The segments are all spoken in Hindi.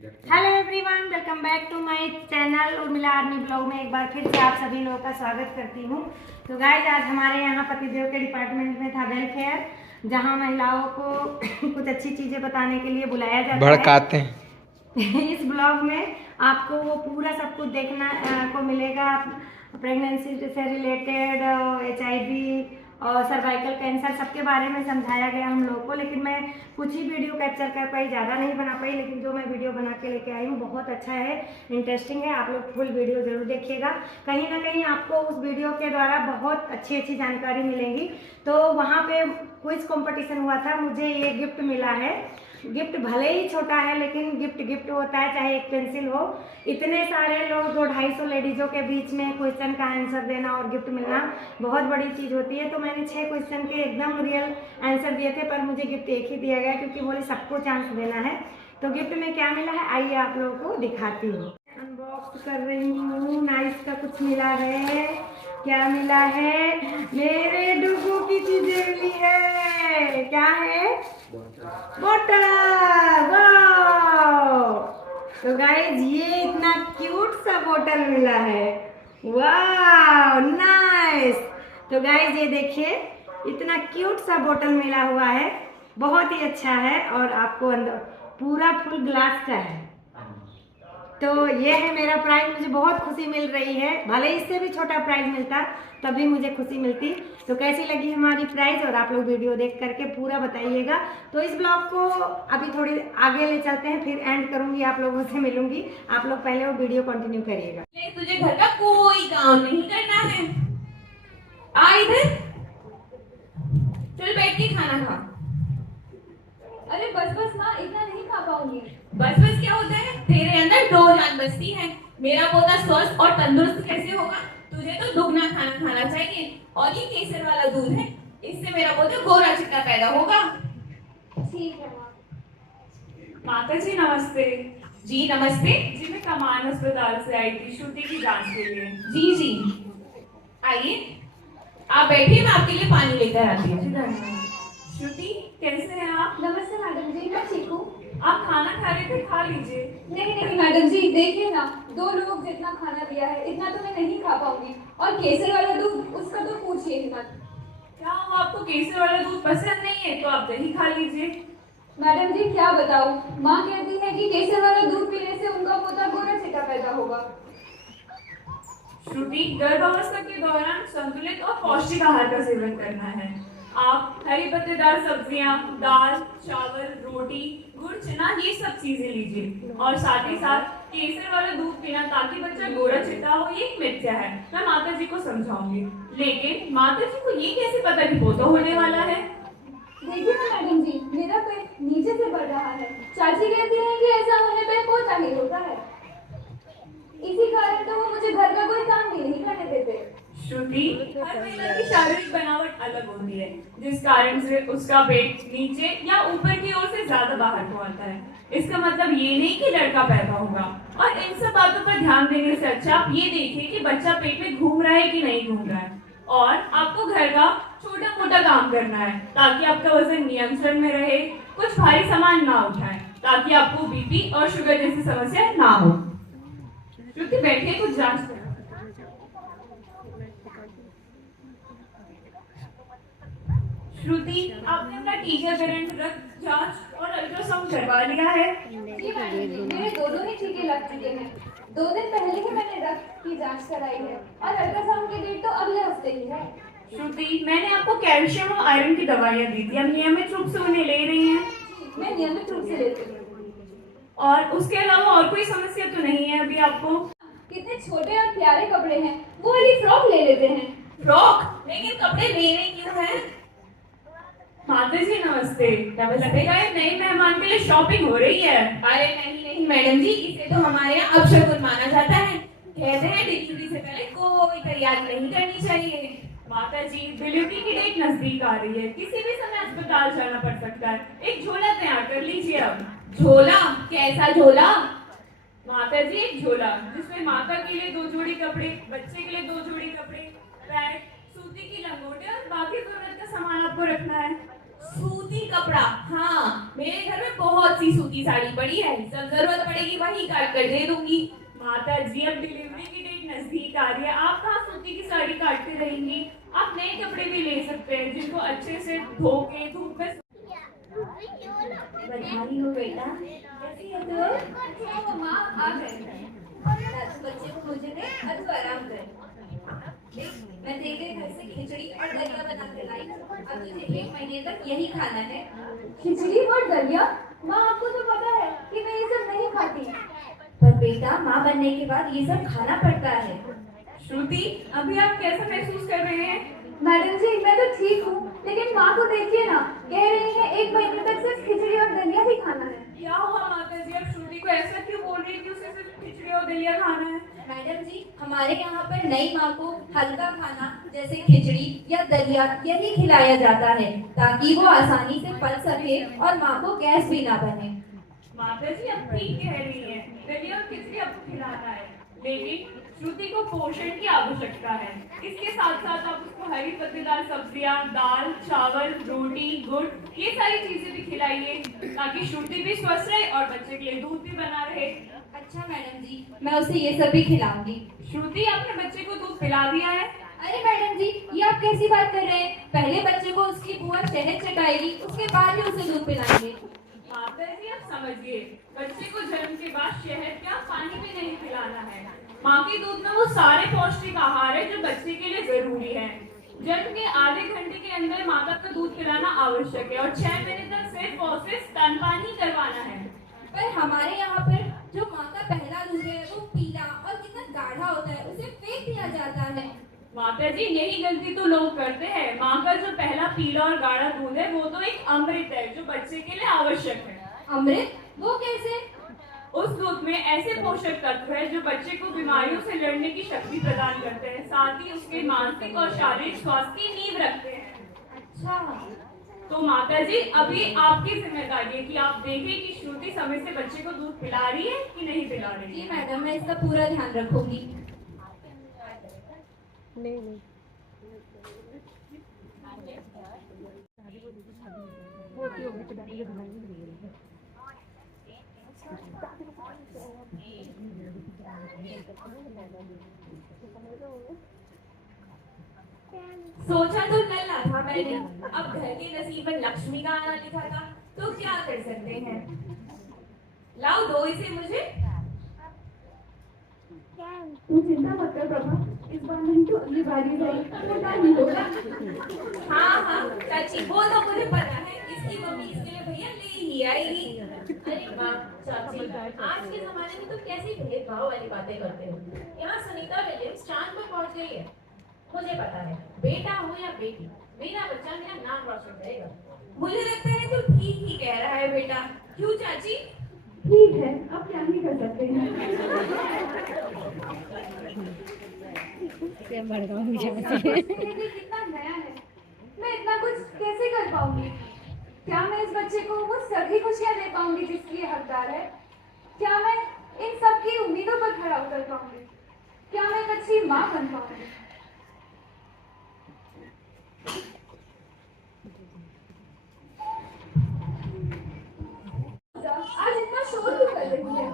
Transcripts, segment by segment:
Hello everyone, welcome back to my channel Urmila army blog में एक बार फिर से आप सभी लोगों का स्वागत करती हूँ। तो गाइज, आज हमारे यहाँ पतिदेव के डिपार्टमेंट में था वेलफेयर, जहाँ महिलाओं को कुछ अच्छी चीज़ें बताने के लिए बुलाया जाता भड़काते हैं। है। इस ब्लॉग में आपको वो पूरा सब कुछ देखना को मिलेगा। प्रेगनेंसी से रिलेटेड HIV और सर्वाइकल कैंसर सबके बारे में समझाया गया हम लोग को। लेकिन मैं कुछ ही वीडियो कैप्चर कर पाई, ज़्यादा नहीं बना पाई, लेकिन जो मैं वीडियो बना के लेके आई हूँ बहुत अच्छा है, इंटरेस्टिंग है। आप लोग फुल वीडियो ज़रूर देखिएगा। कहीं ना कहीं आपको उस वीडियो के द्वारा बहुत अच्छी अच्छी जानकारी मिलेंगी। तो वहाँ पे क्विज कंपटीशन हुआ था, मुझे ये गिफ्ट मिला है। गिफ्ट भले ही छोटा है, लेकिन गिफ्ट गिफ्ट होता है, चाहे एक पेंसिल हो। इतने सारे लोग 200-250 लेडीज़ों के बीच में क्वेश्चन का आंसर देना और गिफ्ट मिलना बहुत बड़ी चीज़ होती है। तो मैंने 6 क्वेश्चन के एकदम रियल आंसर दिए थे, पर मुझे गिफ्ट एक ही दिया गया क्योंकि बोले सबको चांस देना है। तो गिफ्ट में क्या मिला है, आइए आप लोगों को दिखाती हूँ। अनबॉक्स कर रही हूँ। नाइस का कुछ मिला है। क्या मिला है? मेरे डुगू की चीजें मिली है। क्या है? बोतल। वाओ! तो गाइज, ये इतना क्यूट सा बोतल मिला है। Wow, nice. तो गाइज, ये देखिए, इतना क्यूट सा बोतल मिला हुआ है, बहुत ही अच्छा है। और आपको अंदर पूरा फुल ग्लास का है। तो ये है मेरा प्राइज। मुझे बहुत खुशी मिल रही है, भले इससे भी छोटा प्राइज मिलता तभी मुझे खुशी मिलती। तो कैसी लगी हमारी प्राइज, और आप लोग वीडियो देख करके पूरा बताइएगा। तो इस ब्लॉग को अभी थोड़ी आगे ले चलते हैं, फिर एंड करूंगी, आप लोगों से मिलूंगी। आप लोग पहले वो वीडियो कंटिन्यू करिएगा। तुझे घर का कोई काम नहीं करना है। आ इधर, चल बैठ के खाना खा। अरे बस बस माँ, इतना नहीं खा पाऊंगी। बस बस क्या होता है? तेरे अंदर 2 जान बसती है। मेरा पोता स्वस्थ और तंदुरुस्त कैसे होगा? तुझे तो दुगना खाना खाना चाहिए। और ये केसर वाला दूध है, इससे मेरा पोता गोरा चिट्टा पैदा होगा। ठीक है माँ। माता जी नमस्ते। जी नमस्ते। जी मैं कमान अस्पताल से आई थी श्रुति की जांच के लिए। जी जी, आइए आप बैठिए, मैं आपके लिए पानी लेकर आती हूँ। श्रुति, कैसे हैं आप? नमस्ते मैडम जी, मैं ठीक हूँ। आप खाना खा रहे थे, खा लीजिए। नहीं नहीं मैडम जी, देखिए ना, 2 लोग जितना खाना दिया है इतना तो मैं नहीं खा पाऊंगी। और केसर वाला दूध, उसका तो पूछिए ही मत। क्या हुआ, आपको केसर वाला दूध पसंद नहीं है? तो आप दही खा लीजिए। मैडम जी क्या बताऊँ, माँ कहती है कि केसर वाला दूध पीने से उनका पोता गोरा चिट्टा पैदा होगा। श्रुति, गर्भावस्था के दौरान संतुलित और पौष्टिक आहार का सेवन करना है। आप हरी पत्तेदार सब्जियां, दाल, चावल, रोटी, गुड़, चना, ये सब चीजें लीजिए। और साथ ही साथ केसर वाला दूध पीना ताकि बच्चा गोरा चिट्टा हो, ये एक मिथ्या है। मैं माता जी को समझाऊंगी। लेकिन माता जी को ये कैसे पता कि पोता होने वाला है? देखिए ना मैडम जी, मेरा पेट नीचे से बढ़ रहा है। चाची कहती है कि ऐसा होने पे पोता ही होता है। इसी कारण तो वो मुझे घर का कोई काम भी नहीं करने देते। श्रुति, हर महिला की शारीरिक बनावट अलग होती है, जिस कारण से उसका पेट नीचे या ऊपर की ओर से ज्यादा बाहर को आता है। इसका मतलब ये नहीं कि लड़का पैदा होगा। और इन सब बातों पर ध्यान देने से अच्छा आप ये देखिए कि बच्चा पेट में घूम रहा है कि नहीं घूम रहा है। और आपको घर का छोटा मोटा काम करना है ताकि आपका वजन नियंत्रण में रहे। कुछ भारी सामान ना उठाएं ताकि आपको BP और शुगर जैसी समस्या ना हो। श्रुति, बैठिए, कुछ जांच करें। श्रुति, आपने अपना टीकाकरण, रक्त जांच और अल्ट्रासाउंड करवा लिया है? जी मैडम जी, मेरे दोनों ही टीके लग चुके हैं। 2 दिन पहले ही मैंने रक्त की जांच कराई है और अल्ट्रासाउंड की डेट तो अगले हफ्ते ही है। श्रुति, मैंने आपको कैल्शियम और आयरन की दवाइयाँ दी थी, आप नियमित रूप से उन्हें ले रही हैं? मैं नियमित रूप से लेती हूँ। और उसके अलावा और कोई समस्या तो नहीं है अभी आपको? कितने छोटे और प्यारे कपड़े हैं, वो वाली फ्रॉक ले लेते हैं। फ्रॉक? लेकिन कपड़े लेने क्यों हैं? माता जी नमस्ते। लगेगा ये नए मेहमान के लिए शॉपिंग हो रही है। अरे नहीं नहीं मैडम जी, इसे तो हमारे यहाँ अपशगुन माना जाता है। कहते हैं डिलीवरी से पहले कोई तैयारी नहीं करनी चाहिए। माता जी, डिलीवरी की डेट नजदीक आ रही है, किसी भी समय अस्पताल जाना पड़ सकता है। एक झोला तैयार कर लीजिए अब। झोला? कैसा झोला? माता जी, एक झोला जिसमें माता के लिए 2 जोड़ी कपड़े, बच्चे के लिए 2 जोड़ी कपड़े, बैग, सूती की लंगोटी और बाकी जरूरत का सामान आपको रखना है। सूती कपड़ा, हाँ मेरे घर में बहुत सी सूती साड़ी पड़ी है, जब जरूरत पड़ेगी वही काट कर दे दूंगी। माता जी, अब डिलीवरी की डेट नजदीक आ रही है, आप कहाँ सूती की साड़ी काटते रहेंगी? आप नए कपड़े भी ले सकते हैं जिनको अच्छे से धो के धूप में। बधाई हो बेटा, कैसी हो तुम? वो माँ आ गए। दादू बच्चे को मुझे दे और तू आराम कर। देख, मैं तेरे घर से खिचड़ी और दलिया बना कर लाई। अब तुझे 1 महीने तक यही खाना है। खिचड़ी और दलिया? माँ, आपको तो पता है कि मैं ये सब नहीं खाती। पर बेटा, माँ बनने के बाद ये सब खाना पड़ता है। श्रुति, अभी आप कैसा महसूस कर रहे हैं? मैडम जी, मैं तो ठीक हूँ, लेकिन माँ को देखिए ना, कह रही है 1 महीने तक सिर्फ खिचड़ी और दलिया ही खाना है। क्या हुआ माता जी, आप श्रुति को ऐसा क्यों बोल रही है कि उसे सिर्फ खिचड़ी और दलिया खाना है? मैडम जी, हमारे यहाँ पर नई माँ को हल्का खाना जैसे खिचड़ी या दलिया यही खिलाया जाता है, ताकि वो आसानी से पच सके और माँ को गैस भी ना बने। माता जी, आप ठीक कह रही हैं, दलिया और खिचड़ी आपको खिलाना है, लेकिन श्रुति को पोषण की आवश्यकता है। इसके साथ साथ आप उसको हरी पत्तेदार सब्जियां, दाल, चावल, रोटी, गुड़, ये सारी चीजें भी खिलाइए, ताकि श्रुति भी स्वस्थ रहे और बच्चे के लिए दूध भी बना रहे। अच्छा मैडम जी, मैं उसे ये सब भी खिलाऊंगी। श्रुति, आपने बच्चे को दूध पिला दिया है? अरे मैडम जी, ये आप कैसी बात कर रहे हैं? पहले बच्चे को उसकी बुआ शहद चटाएगी, उसके बाद ही उसे दूध पिलाएंगे। माता जी, आप समझिए, बच्चे को जन्म के बाद शहद क्या पानी भी नहीं पिलाना है। माँ के दूध में वो सारे पौष्टिक आहार है जो बच्चे के लिए जरूरी है। जन्म के आधे घंटे के अंदर माता का दूध पिलाना आवश्यक है और 6 महीने तक सिर्फ और सिर्फ स्तनपान ही करवाना है। पर हमारे यहाँ पर जो माँ का पहला दूध है वो पीला और कितना गाढ़ा होता है, उसे फेंक दिया जाता है। माता जी, यही गलती तो लोग करते हैं। माँ का जो पहला पीला और गाढ़ा दूध है वो तो एक अमृत है जो बच्चे के लिए आवश्यक है। अमृत? वो कैसे? उस दूध में ऐसे पोषक तत्व है जो बच्चे को बीमारियों से लड़ने की शक्ति प्रदान करते हैं, साथ ही उसके मानसिक और शारीरिक स्वास्थ्य की नींव रखते हैं। अच्छा, तो माता जी, अभी आपकी जिम्मेदारी है कि आप देखें कि श्रुति समय से बच्चे को दूध पिला रही है कि नहीं पिला रही जी है। मैडम, मैं इसका पूरा ध्यान रखूंगी। सोचा तो लल्ला था मैंने, अब घर के नसीब में लक्ष्मी का आना लिखा था, तो क्या कर सकते हैं। लाओ दो इसे मुझे। तू चिंता मत कर प्रभा, इस बार नहीं तो अगली बार ही सही, पता नहीं होगा। हाँ हाँ चाची, वो तो मुझे पता है, इसकी मम्मी इसके लिए भैया ले ही आएगी। अरे वाह चाची, आज के जमाने में तो कैसी भेदभाव वाली बातें करते हो। यहाँ सुनीता विलियम्स चांद पर पहुंच गई है। मुझे पता है, बेटा हो या बेटी, मेरा बच्चा मेरा नाम रोशन करेगा। मुझे लगता है तो ठीक ही कह रहा है बेटा, क्यों चाची? ठीक है, अब क्या ही कर सकते हैं। ये कितना नया है, मैं इतना कुछ कैसे कर पाऊंगी? क्या मैं इस बच्चे को वो सभी खुशियां दे पाऊंगी जिसकी ये हकदार है? क्या मैं इन सब की उम्मीदों पर खरा उतर पाऊंगी? क्या मैं एक अच्छी माँ बन पाऊंगी? आज इतना शोर क्यों कर रही है?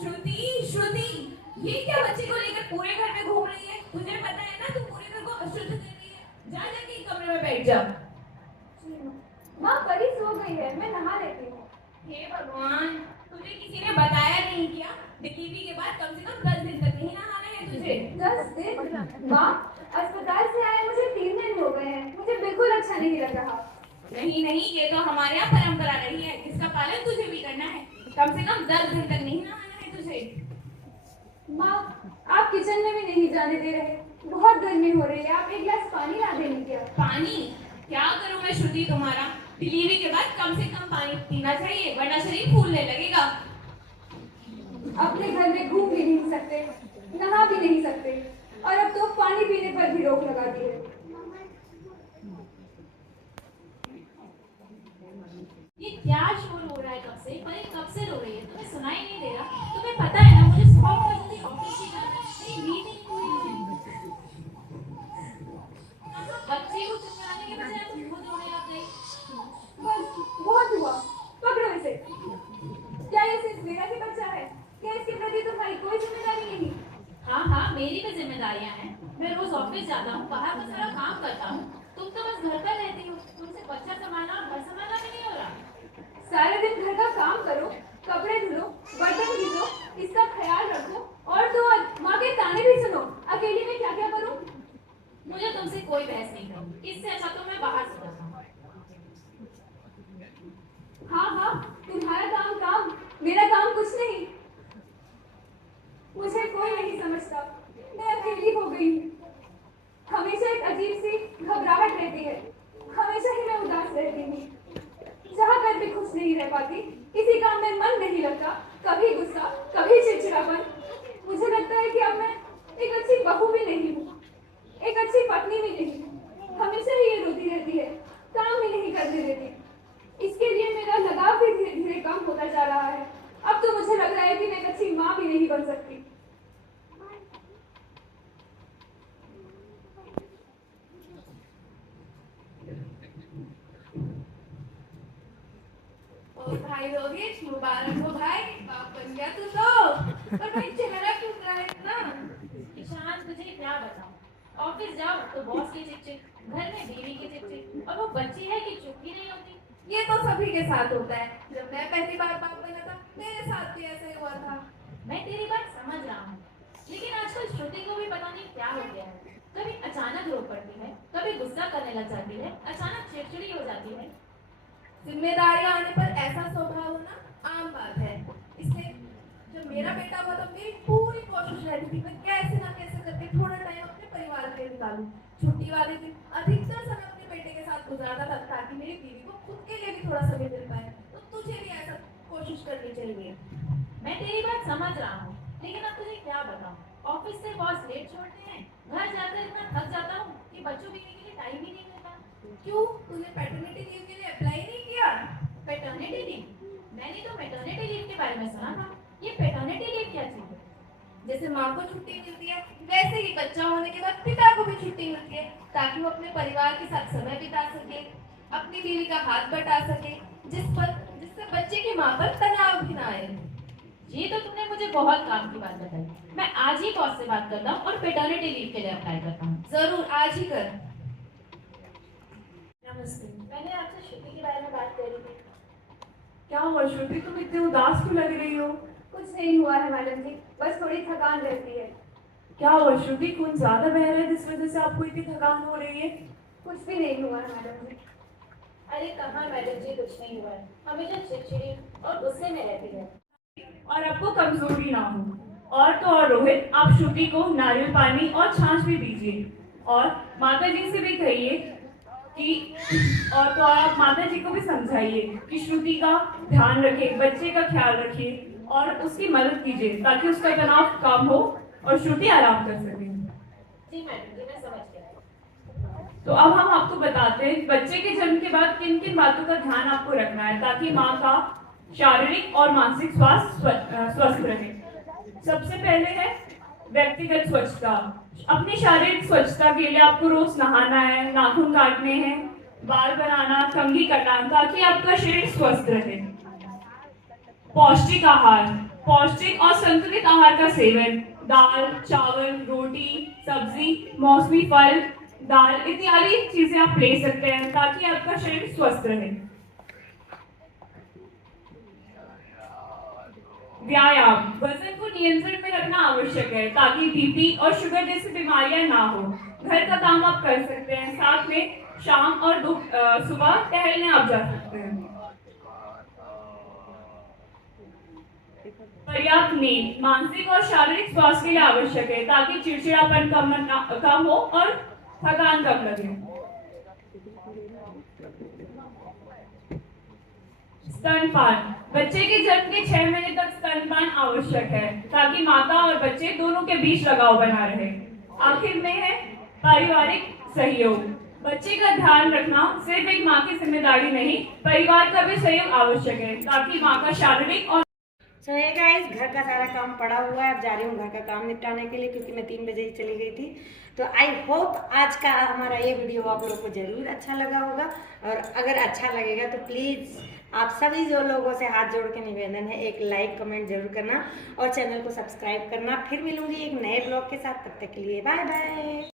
श्रुति, श्रुति, ये क्या बच्चे को लेकर पूरे घर में घूम रही है? तुझे पता है ना, तू पूरे घर को अशुद्ध कर रही है। जा जाके कमरे में बैठ जा। माँ परी सो गई है, मैं नहा लेती हूँ। हे भगवान, तुझे किसी ने बताया नहीं क्या? डिलीवरी के बाद कम से कम 10 दिन तक नहीं नहाना है तुझे। 10 दिन? माँ, अस्पताल से आए मुझे 3 दिन हो गए हैं, मुझे बिल्कुल अच्छा नहीं लग रहा। नहीं नहीं, ये तो हमारे यहाँ परंपरा रही है, इसका पालन तुझे भी करना है। कम से कम 10 दिन तक नहीं नहाना है तुझे। माँ, आप किचन में भी नहीं जाने दे रहे, बहुत गर्मी हो रही है, आप एक गिलास पानी ला देंगे क्या? पानी? क्या करूं मैं श्रुति तुम्हारा? डिलीवरी के बाद कम से कम पानी पीना चाहिए, वरना शरीर फूलने लगेगा। अपने घर में घूम भी नहीं सकते, नहा भी नहीं सकते, और अब तो पानी पीने पर भी रोक लगा दी है। ये क्या शोर हो रहा है कब से? पर ये कब से रो रही है? तुम्हें सुनाई नहीं दे रहा? तुम्हें पता है ना, मुझे सुबह को जल्दी ऑफिस ही जाना है। मेरी मीटिंग हुई है। बच्चे को चुप कराने के बजाय तुम खुद कोई जिम्मेदारी नहीं। हाँ हाँ, मेरी भी जिम्मेदारियां हैं। मैं रोज ऑफिस जाता हूँ, बाहर का सारा काम करता हूँ। तुम तो बस घर पर रहती हो, तुमसे बच्चा संभालना और घर संभालना भी नहीं हो रहा। सारे दिन घर का काम करो, कपड़े धुलो, बर्तन घिसो, इसका ख्याल रखो और तो और माँ के ताने भी सुनो। अकेली में क्या क्या करूँ? मुझे तुमसे कोई बहस नहीं करनी, इससे अच्छा तो मैं बाहर से करता हूँ। हाँ हाँ, तुम्हारा काम काम, मेरा काम कुछ नहीं। मुझे कोई नहीं समझता, मैं अकेली हो गई हूँ। हमेशा एक अजीब सी घबराहट रहती है, हमेशा ही मैं उदास रहती हूँ। जहाँ कर भी खुश नहीं रह पाती, किसी काम में मन नहीं लगता, कभी गुस्सा, कभी चिड़चिड़ापन। मुझे लगता है कि अब मैं एक अच्छी बहू भी नहीं हूँ, एक अच्छी पत्नी भी नहीं हूँ। हमेशा ही ये रोती रहती है, काम भी नहीं करने देती। इसके लिए मेरा लगाव भी धीरे धीरे कम होता जा रहा है। अब तो मुझे लग रहा है कि मैं एक अच्छी माँ भी नहीं बन सकती। ओ भाई रोहित, मुबारक हो भाई, बाप बन गया तू तो। पर भाई चेहरा क्यों रहा है इतना? ईशान, तुझे क्या बताऊं, ऑफिस जाओ तो बॉस की चिक-चिक, घर में बीवी की चिक-चिक, और वो बच्ची है कि चुप ही नहीं होती। ये तो सभी के साथ होता है। जब मैं पहली बार बाप बना था, मेरे साथ भी ऐसा ही हुआ था। मैं तेरी बात समझ रहा हूँ, लेकिन आजकल श्रुति को भी पता नहीं क्या हो गया है। कभी अचानक रो पड़ती है, कभी गुस्सा करने लग जाती है, अचानक चिड़चिड़ी हो जाती है। जिम्मेदारियां आने पर ऐसा स्वभाव होना आम बात है। इसलिए जब मेरा बेटा हुआ तो मेरी पूरी कोशिश रहती थी मैं कैसे ना कैसे करके थोड़ा टाइम अपने परिवार के लिए निकालूं। छुट्टी वाले दिन अधिकतर समय अपने बेटे के साथ गुजारता था ताकि मेरी बीवी को खुद के लिए भी थोड़ा समय मिल पाए। तो तुझे भी ऐसा कोशिश करनी चाहिए। मैं तेरी बात समझ रहा हूँ, लेकिन अब तुझे क्या बताऊँ, ऑफिस से बॉस लेट छोड़ते हैं, घर जाकर इतना थक जाता हूँ कि बच्चों बीवी के लिए टाइम ही नहीं मिलता। क्यों, तूने पैटर्निटी लीव के लिए अप्लाई नहीं किया? Paternity leave? मैंने तो मैटरनिटी लीव के बारे में सुना था। ये पैटर्निटी लीव क्या चीज है? जैसे माँ को छुट्टी मिलती है, वैसे ही बच्चा होने के बाद पिता को भी छुट्टी मिलती है ताकि वो अपने परिवार के साथ समय बिता सके, अपनी बीवी का हाथ बटा सके, जिससे बच्चे की माँ पर तनाव भी ना आए। ये तो तुमने मुझे बहुत काम की बात बताई। मैं आज ही बॉस से बात करता हूँ और पैटर्निटी लीव के लिए अप्लाई करता हूँ। जरूर, आज ही कर। नमस्ते। मैंने आपसे श्रुति के बारे में बात करी थी। क्या हुआ श्रुति, तुम इतनी उदास क्यों लग रही हो? कुछ नहीं हुआ है मैडम जी, बस थोड़ी थकान रहती है। क्या हुआ श्रुति, खून ज्यादा बह रहा है जिस वजह से आपको इतनी थकान हो रही है? कुछ भी नहीं हुआ है मैडम जी। अरे कहाँ मैडम जी, कुछ नहीं हुआ है। हमेशा चिड़चिड़ी और गुस्से में रहती है। और आपको कमजोरी ना हो। और तो और रोहित, आप श्रुति को नारियल पानी और छाछ भी दीजिए और माता जी से भी कहिए कि, और तो आप माता जी को भी समझाइए कि श्रुति का ध्यान रखे, बच्चे का ख्याल रखिए और उसकी मदद कीजिए ताकि उसका तनाव कम हो और श्रुति आराम कर सके। जी मैडम जी, मैं समझ गया। तो अब हम आपको बताते हैं बच्चे के जन्म के बाद किन किन बातों का ध्यान आपको रखना है ताकि माँ का शारीरिक और मानसिक स्वास्थ्य स्वस्थ रहे। सबसे पहले है व्यक्तिगत स्वच्छता। अपनी शारीरिक स्वच्छता के लिए आपको रोज नहाना है, नाखून काटने हैं, बाल बनाना, कंघी कटाना ताकि आपका शरीर स्वस्थ रहे। पौष्टिक आहार, पौष्टिक और संतुलित आहार का सेवन, दाल, चावल, रोटी, सब्जी, मौसमी फल, दाल इत्यादि चीजें आप ले सकते हैं ताकि आपका शरीर स्वस्थ रहे। व्यायाम, वजन को नियंत्रण में रखना आवश्यक है ताकि बीपी और शुगर जैसी बीमारियां ना हो। घर का काम आप कर सकते हैं, साथ में शाम और सुबह टहलने आप जा सकते हैं। पर्याप्त नींद मानसिक और शारीरिक स्वास्थ्य के लिए आवश्यक है ताकि चिड़चिड़ापन कम हो और थकान कम लगे। स्तनपान, बच्चे के जन्म के 6 महीने तक स्तनपान आवश्यक है ताकि माता और बच्चे दोनों के बीच लगाव बना रहे। आखिर में है पारिवारिक सहयोग। बच्चे का ध्यान रखना सिर्फ एक माँ की जिम्मेदारी नहीं, परिवार का भी सहयोग आवश्यक है ताकि माँ का शारीरिक और सो हे गाइस, घर का सारा काम पड़ा हुआ है। अब जा रही हूँ घर का काम निपटाने के लिए क्योंकि मैं 3 बजे ही चली गई थी। तो आई होप आज का हमारा ये वीडियो आप लोगों को ज़रूर अच्छा लगा होगा और अगर अच्छा लगेगा तो प्लीज़ आप सभी जो लोगों से हाथ जोड़ के निवेदन है, एक लाइक कमेंट जरूर करना और चैनल को सब्सक्राइब करना। फिर मिलूंगी एक नए ब्लॉग के साथ, तब तक के लिए बाय बाय।